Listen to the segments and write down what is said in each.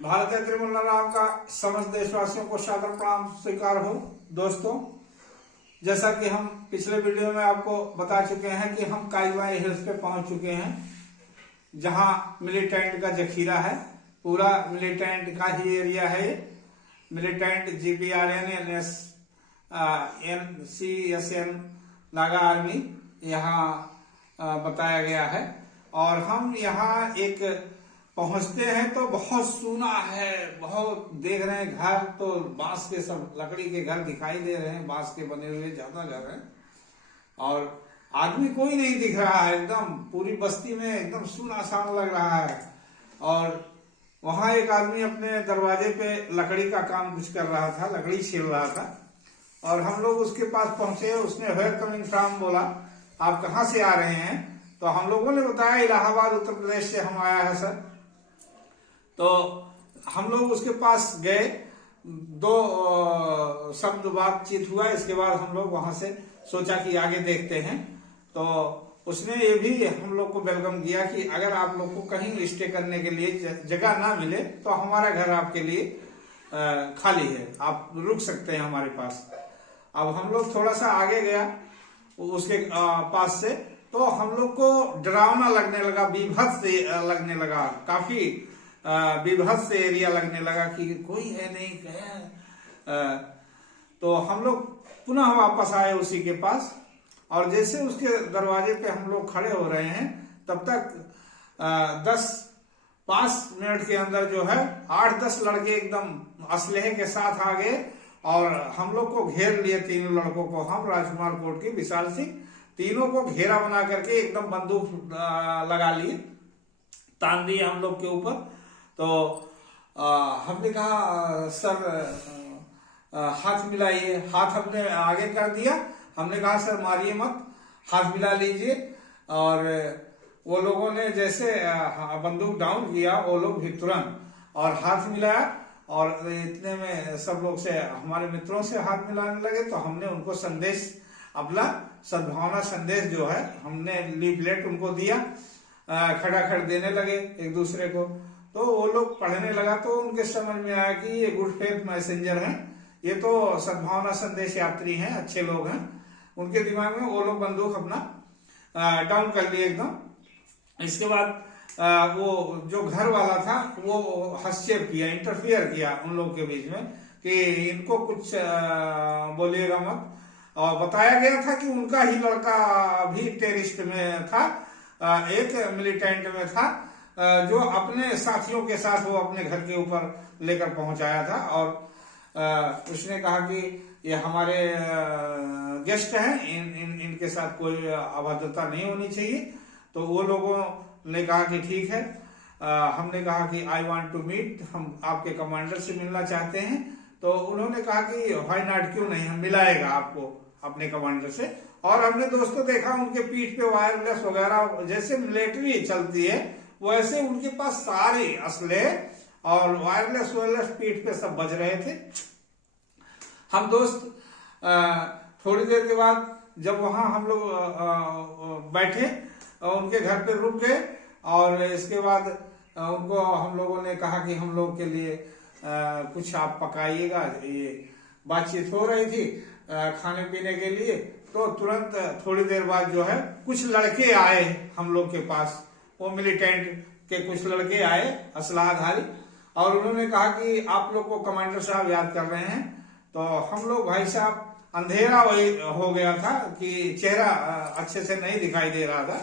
भारत त्रिमुल्ला राम का समस्त देशवासियों को सादर प्रणाम स्वीकार हो। दोस्तों, जैसा कि हम पिछले वीडियो में आपको बता चुके हैं कि हम काईवाई हिल्स पे पहुंच चुके हैं, जहां मिलिटेंट का जखीरा है। पूरा मिलिटेंट का ही एरिया है। Militant GPRN NCSN Naga army यहाँ बताया गया है। और हम यहाँ एक पहुंचते हैं तो बहुत सूना है, बहुत देख रहे हैं घर तो बांस के, सब लकड़ी के घर दिखाई दे रहे हैं, बांस के बने हुए ज्यादा घर हैं और आदमी कोई नहीं दिख रहा है। एकदम पूरी बस्ती में एकदम सुनसान लग रहा है। और वहां एक आदमी अपने दरवाजे पे लकड़ी का काम कुछ कर रहा था, लकड़ी छील रहा था और हम लोग उसके पास पहुंचे। उसने वेयर कमिंग फ्रॉम बोला, आप कहाँ से आ रहे हैं? तो हम लोगों ने बताया इलाहाबाद उत्तर प्रदेश से हम आया है सर। तो हम लोग उसके पास गए, दो शब्द बातचीत हुआ। इसके बाद हम लोग वहां से सोचा कि आगे देखते हैं। तो उसने ये भी हम लोग को वेलकम किया कि अगर आप लोग को कहीं स्टे करने के लिए जगह ना मिले तो हमारा घर आपके लिए खाली है, आप रुक सकते हैं हमारे पास। अब हम लोग थोड़ा सा आगे गया उसके पास से, तो हम लोग को डरावना लगने लगा, बीभत्स लगने लगा, काफी बीभत्स एरिया लगने लगा कि कोई है नहीं, क्या। तो हम लोग पुनः वापस आए उसी के पास। और जैसे उसके दरवाजे पे हम लोग खड़े हो रहे हैं, तब तक 5 मिनट के अंदर जो है 8-10 लड़के एकदम असलहे के साथ आ गए और हम लोग को घेर लिए। तीनों लड़कों को, हम राजकुमार कोट की विशाल सिंह, तीनों को घेरा बना करके एकदम बंदूक लगा लिए, तान दिए हम लोग के ऊपर। तो हमने कहा सर हाथ मिलाइए। हाथ हमने आगे कर दिया। हमने कहा सर मारिए मत, हाथ मिला लीजिए। और वो लोगों ने जैसे बंदूक डाउन किया, वो लोग भी तुरंत और हाथ मिलाया। और इतने में सब लोग से, हमारे मित्रों से हाथ मिलाने लगे। तो हमने उनको संदेश, अपना सद्भावना संदेश जो है, हमने लीफलेट उनको दिया, खड़ा देने लगे एक दूसरे को। तो वो लोग पढ़ने लगा तो उनके समझ में आया कि ये गुड फेथ मैसेंजर हैं, ये तो सद्भावना संदेश यात्री हैं, अच्छे लोग हैं। उनके दिमाग में वो लोग बंदूक अपना डाउन कर लिए एकदम। इसके बाद वो जो घर वाला था वो हस्तक्षेप किया, इंटरफियर किया उन लोग के बीच में कि इनको कुछ बोलिएगा मत। और बताया गया था कि उनका ही लड़का भी टेररिस्ट में था, एक मिलिटेंट में था, जो अपने साथियों के साथ वो अपने घर के ऊपर लेकर पहुंचाया था। और उसने कहा कि ये हमारे गेस्ट हैं, इनके साथ कोई अभद्रता नहीं होनी चाहिए। तो वो लोगों ने कहा कि ठीक है। हमने कहा कि आई वांट टू मीट, हम आपके कमांडर से मिलना चाहते हैं। तो उन्होंने कहा कि व्हाई नॉट, क्यों नहीं, हम मिलाएगा आपको अपने कमांडर से। और हमने दोस्तों देखा उनके पीठ पे वायरलेस वगैरह, जैसे मिलिट्री चलती है वैसे उनके पास सारे असलहे और वायरलेस पीठ पे सब बज रहे थे। हम दोस्त थोड़ी देर के बाद जब वहां हम लोग बैठे, उनके घर पे रुक गए। और इसके बाद उनको हम लोगों ने कहा कि हम लोग के लिए कुछ आप पकाइएगा। ये बातचीत हो रही थी खाने पीने के लिए। तो तुरंत थोड़ी देर बाद जो है कुछ लड़के आए हम लोग के पास, वो मिलिटेंट के कुछ लड़के आए असलाधारी, और उन्होंने कहा कि आप लोग को कमांडर साहब याद कर रहे हैं। तो हम लोग, भाई साहब, अंधेरा हो गया था कि चेहरा अच्छे से नहीं दिखाई दे रहा था।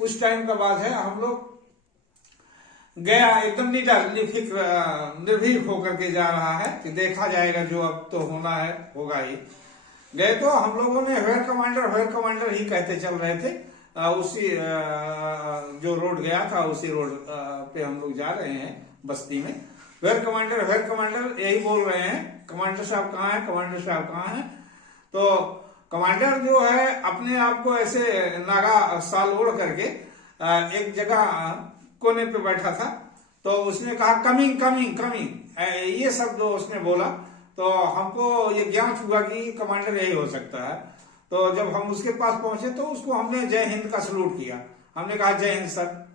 उस टाइम का बात है, हम लोग गया एकदम निर्भीक होकर के जा रहा है कि देखा जाएगा, जो अब तो होना है होगा ही। गए तो हम लोगों ने वेयर कमांडर ही कहते चल रहे थे। उसी जो रोड गया था उसी रोड पे हम लोग जा रहे हैं बस्ती में। वेयर कमांडर यही बोल रहे हैं, कमांडर साहब कहाँ है, कमांडर साहब कहाँ है। तो कमांडर जो है अपने आप को ऐसे नागा साल ओढ़ करके एक जगह कोने पे बैठा था। तो उसने कहा कमिंग, ये शब्द उसने बोला। तो हमको ये ज्ञात हुआ कि कमांडर यही हो सकता है। तो जब हम उसके पास पहुंचे तो उसको हमने जय हिंद का सलूट किया। हमने कहा जय हिंद सर।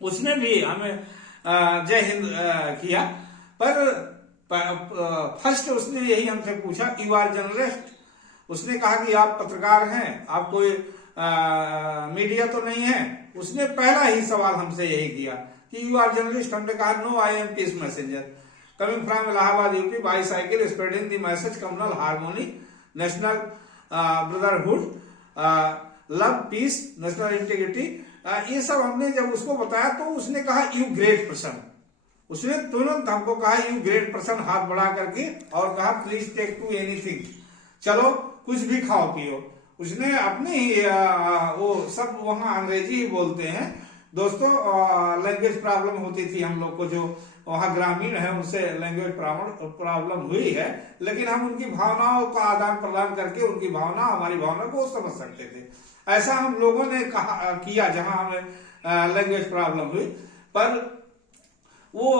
उसने भी हमें जय हिंद किया। पर फर्स्ट उसने यही हमसे पूछा, यू आर जर्नलिस्ट? उसने कहा कि आप पत्रकार हैं, आप कोई मीडिया तो नहीं है। उसने पहला ही सवाल हमसे यही किया कि यू आर जर्नलिस्ट? हमने कहा no, I am peace messenger coming from Allahabad UP by cycle spreading the message communal harmony, national brotherhood, love, peace, national integrity. ये सब हमने जब उसको बताया तो उसने कहा यू ग्रेट पर्सन। उसने तुरंत हमको कहा यू ग्रेट पर्सन, हाथ बढ़ा करके, और कहा प्लीज टेक टू एनीथिंग, चलो कुछ भी खाओ पियो। उसने अपने वो सब वहां अंग्रेजी ही बोलते हैं दोस्तों, लैंग्वेज प्रॉब्लम होती थी हम लोग को, जो वहां ग्रामीण है उनसे लैंग्वेज प्रॉब्लम हुई है, लेकिन हम उनकी भावनाओं का आदान प्रदान करके उनकी भावना हमारी भावना को समझ सकते थे। ऐसा हम लोगों ने किया जहां हमें लैंग्वेज प्रॉब्लम हुई। पर वो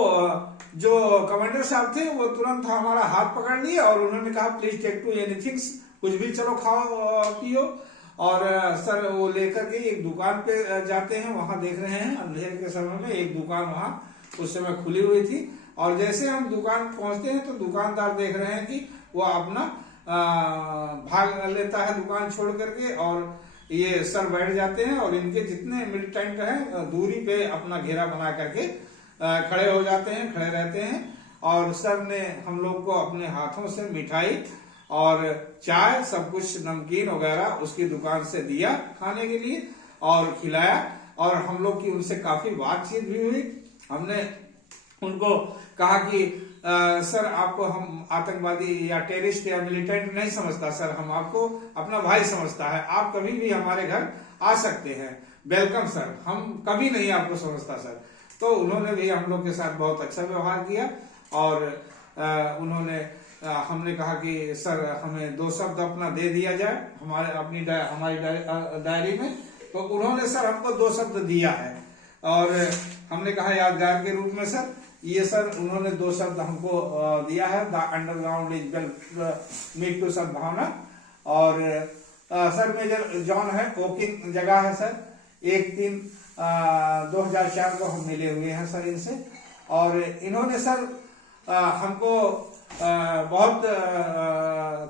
जो कमांडर साहब थे वो तुरंत हमारा हाथ पकड़ लिए और उन्होंने कहा प्लीज टेक टू एनीथिंग, कुछ भी चलो खाओ पियो। और सर वो लेकर के एक दुकान पे जाते हैं, वहां देख रहे हैं अंधेरे के समय में एक दुकान वहां उस समय खुली हुई थी, और जैसे हम दुकान पहुंचते हैं तो दुकानदार देख रहे हैं कि वो अपना भाग लेता है दुकान छोड़ करके, और ये सर बैठ जाते हैं और इनके जितने मिलिटेंट हैं दूरी पे अपना घेरा बना करके खड़े हो जाते हैं, खड़े रहते हैं। और सर ने हम लोग को अपने हाथों से मिठाई और चाय, सब कुछ नमकीन वगैरह उसकी दुकान से दिया खाने के लिए और खिलाया, और हम लोग की उनसे काफी बातचीत भी हुई। हमने उनको कहा कि सर आपको हम आतंकवादी या टेररिस्ट या मिलिटेंट नहीं समझता सर, हम आपको अपना भाई समझता है, आप कभी भी हमारे घर आ सकते हैं, वेलकम सर, हम कभी नहीं आपको समझता सर। तो उन्होंने भी हम लोग के साथ बहुत अच्छा व्यवहार किया, और उन्होंने हमने कहा कि सर हमें 2 शब्द अपना दे दिया जाए हमारी डायरी में, तो उन्होंने सर हमको 2 शब्द दिया है, और हमने कहा यादगार के रूप में सर ये सर उन्होंने 2 शब्द हमको दिया है, the underground is well meet to सद्भावना। और सर मेजर जॉन है, ओकिंग जगह है सर, 1/3/2004 को हम मिले हुए हैं सर इनसे, और इन्होंने सर हमको बहुत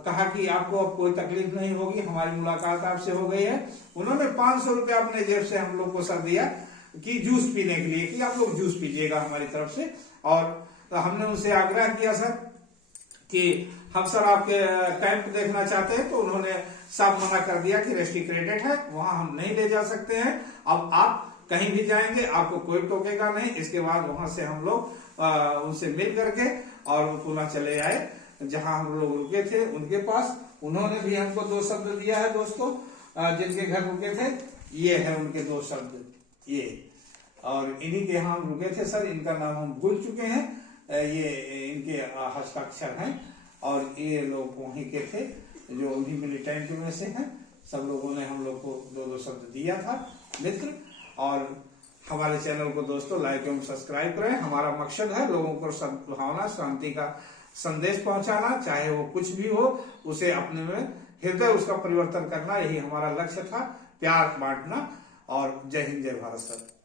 कहा कि आपको अब कोई तकलीफ नहीं होगी, हमारी मुलाकात आपसे हो गई है। उन्होंने 500 रुपया अपने जेब से हम लोग को सर दिया कि जूस पीने के लिए, कि आप लोग जूस पीजिएगा हमारी तरफ से। और हमने उनसे आग्रह किया सर कि हम सर आपके कैंप देखना चाहते हैं, तो उन्होंने साफ मना कर दिया कि रेस्ट्रिक्टेड है, वहां हम नहीं ले जा सकते हैं। अब आप कहीं भी जाएंगे आपको कोई टोकेगा नहीं। इसके बाद वहां से हम लोग उनसे मिल करके और पुनः चले आए जहां हम लोग रुके थे उनके पास। उन्होंने भी हमको 2 शब्द दिया है दोस्तों, जिनके घर रुके थे, ये है उनके 2 शब्द ये, और इन्हीं के यहाँ हम रुके थे सर, इनका नाम हम भूल चुके हैं, ये इनके हस्ताक्षर हैं, और ये लोग वहीं के थे जो उन्हीं मिलिटेंट में से हैं। सब लोगों ने हम लोग को 2 शब्द दिया था मित्र। और हमारे चैनल को दोस्तों लाइक एवं सब्सक्राइब करें। हमारा मकसद है लोगों को सद्भावना, शांति का संदेश पहुंचाना, चाहे वो कुछ भी हो, उसे अपने में हृदय उसका परिवर्तन करना, यही हमारा लक्ष्य था, प्यार बांटना। और जय हिंद, जय भारत सर।